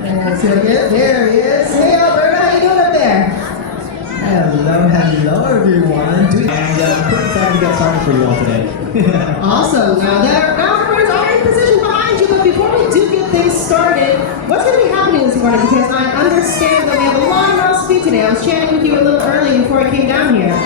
Let's go again. There he is. Hey, Alberta, how you doing up there? Hello everyone. And pretty excited to get started for you all today. Awesome. Now that our ground are in position behind you, but before we do get things started, what's going to be happening this morning? Because I understand that we have a long round speed today. I was chatting with you a little early before I came down here.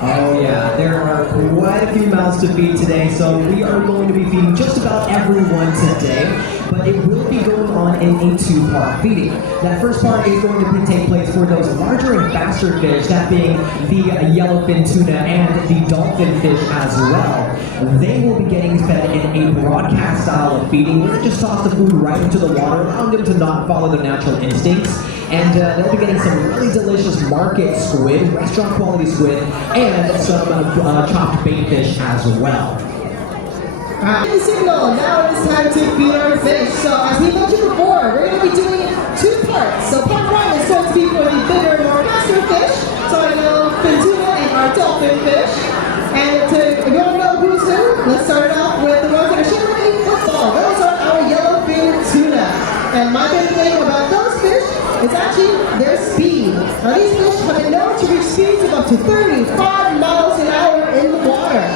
Oh yeah, there are quite a few mouths to feed today, so we are going to be feeding just about everyone today, but it will be going on in a two-part feeding. That first part is going to take place for those larger and faster fish, that being the yellowfin tuna and the dolphin fish as well. They will be getting fed in a broadcast style of feeding. We're going to just toss the food right into the water, allowing them to not follow their natural instincts. And they'll be getting some really delicious market squid, restaurant quality squid, and some chopped bait fish as well. The signal, now it's time to feed our fish. So as we mentioned before, we're going to be doing two parts. So part one is going to be for the bigger, more faster fish. So our yellowfin tuna and our dolphin fish. And if you want to know who's who, let's start off with the ones that are shimmering football. Those are our yellowfin tuna. And my favorite thing about those fish is actually their speed. Now these fish have been known to reach speeds of up to 35 miles an hour in the water.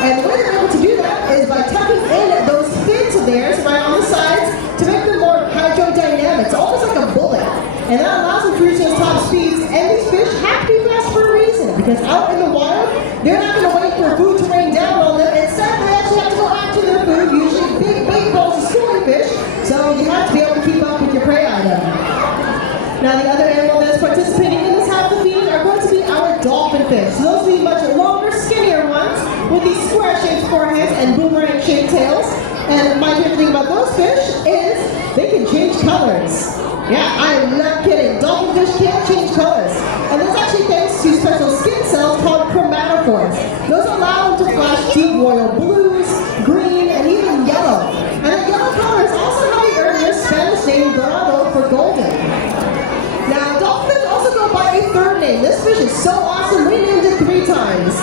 And the way they're able to do that is by tucking in those fins of theirs right on the sides to make them more hydrodynamic. It's almost like a bullet. And that allows them to reach those top speeds. And these fish have to be fast for a reason, because out in the wild, they're not going to wait for food to rain down on them. Instead, they actually have to go after their food, usually big bowls of schooling fish. So you have to be able to keep up with your prey item. Now the other animal that's participating in this half of the feeding are going to be our dolphin fish. So those will be much longer, skinnier ones with these square-shaped foreheads and boomerang-shaped tails. And my favorite thing about those fish is they can change colors. Yeah, I am not kidding. Dolphin fish can change colors. And that's actually thanks to special skin cells called chromatophores. Those allow them to flash deep royal blues, green, and even yellow. And that yellow color is also how they earn their Spanish name dorado for golden. Now, dolphin also go by a third name. This fish is so awesome, we named it 3 times.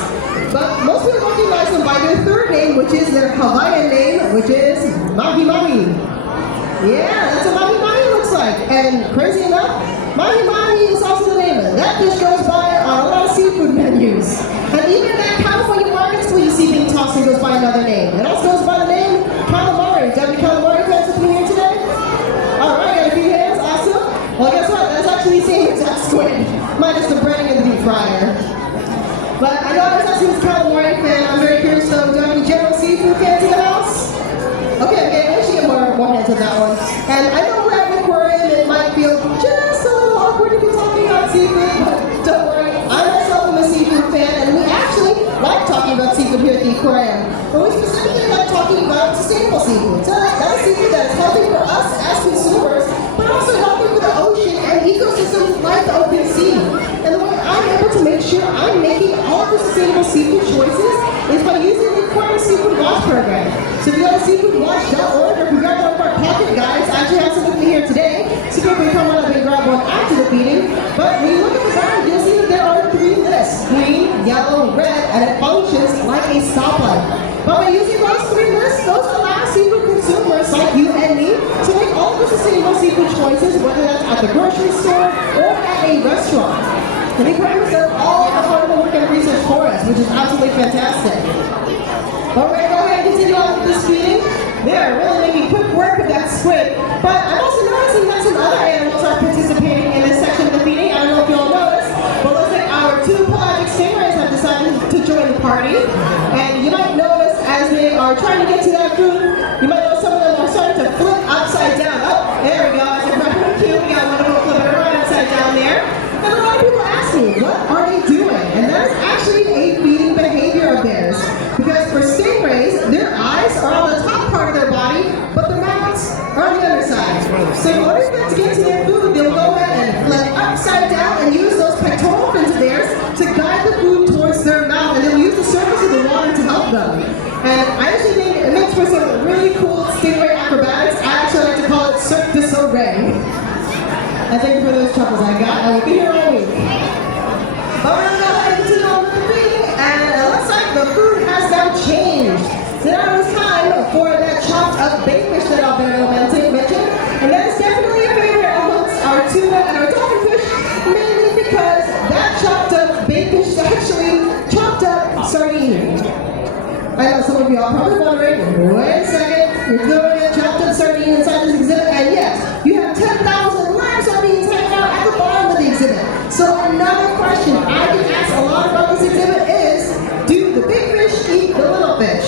But most people recognize them by their third name, which is their Hawaiian name, which is mahi mahi. Yeah, that's what mahi mahi looks like. And crazy enough, mahi mahi is also the name of it. That fish goes by on a lot of seafood menus. And even at California markets where you see being tossed, it goes by another name. It also goes by the name calamari. Do you have any calamari fans with me here today? All right, got a few hands, awesome. Well, guess what? That's actually the same exact squid, minus the breading in the deep fryer. But I know I was asking this calamari fan. I'm very curious though. Do you have any general seafood fans in the house? Okay, we should get more hands on that one. And I know we're at an aquarium. It might feel just a little awkward to be talking about seafood, but don't worry. I myself am a seafood fan, and we actually like talking about seafood here at the aquarium. But we specifically like talking about sustainable seafood. So that's seafood that is healthy for us as consumers, but also healthy for the ocean and ecosystems like the open sea. And the way I'm able to make sure I'm making all the sustainable seafood choices is by using the Aquarium Seafood Watch program. So if you go to seafoodwatch.org, or if you grab one of our pocket guides, I actually have some with me here today, so you can come on up and grab one after the feeding. But when you look at the guide, you'll see that there are 3 lists: green, yellow, red, and it functions like a stoplight. But by using those 3 lists, those allow seafood consumers like you and me to make all the sustainable seafood choices, whether that's at the grocery store or at a restaurant. And the aquarium has done all the hard work and research for us, which is absolutely fantastic. But we're going to go ahead and continue on with this feeding. They're really making quick work of that squid. But I'm also noticing that some other animals are participating in this section of the feeding. I don't know if you all noticed, but looks like our 2 pelagic stingrays have decided to join the party. And you might notice as they are trying to get to that food, you might notice some of them are starting to flip upside down. Oh, there we go. As they're prepping the cue, we got one of them flipping right upside down there. And a lot of people ask me, what are they doing? And that is actually a feeding behavior of theirs. Because for stingrays, their eyes are on the top part of their body, but their mouths are on the other side. So in order for them to get to their food, they'll go ahead and flip upside down and use those pectoral fins of theirs to guide the food towards their mouth, and they'll use the surface of the water to help them. And I actually think it makes for some really cool stingray acrobatics. I actually like to call it Cirque du Soleil. I thank you for those troubles I got. I will be here all week. But we're going to go ahead and continue on with the feeding, and it looks like the food has now changed. So now it's time for that chopped up bait fish that Alberto mentioned, and that is definitely a favorite I know some of you are probably wondering, wait a second, you're throwing a chopped up sardine inside this exhibit, and yes, you have 10,000 live sardines hanging out at the bottom of the exhibit. So another question I get asked a lot about this exhibit is, do the big fish eat the little fish?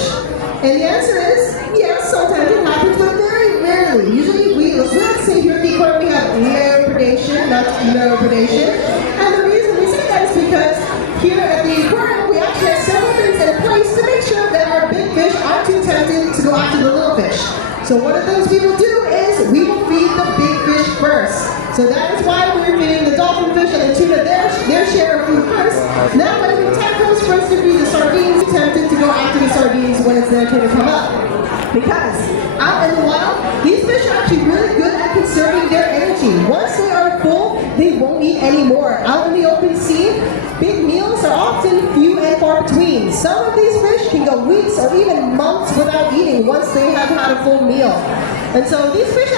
And the answer is, yes, sometimes it happens, but very rarely. Usually let's say here at the aquarium we have no predation, not no predation. And the reason we say that is because here at the aquarium, we actually have several things in place to make sure that our big fish aren't too tempted to go after the little fish. So one of the things we will do is we will feed the big fish first. So that is why we're feeding the dolphin fish and the tuna their share of food first. Now when the time comes for us to feed the sardines, we're tempted to go after the sardines when it's their turn to come up. Because out in the wild, these fish are actually really good at conserving their energy. Once they are full, they won't eat anymore. Out in the open sea, big meals are often few and far between. Some of these fish can go weeks or even months without eating once they have had a full meal. And so these fish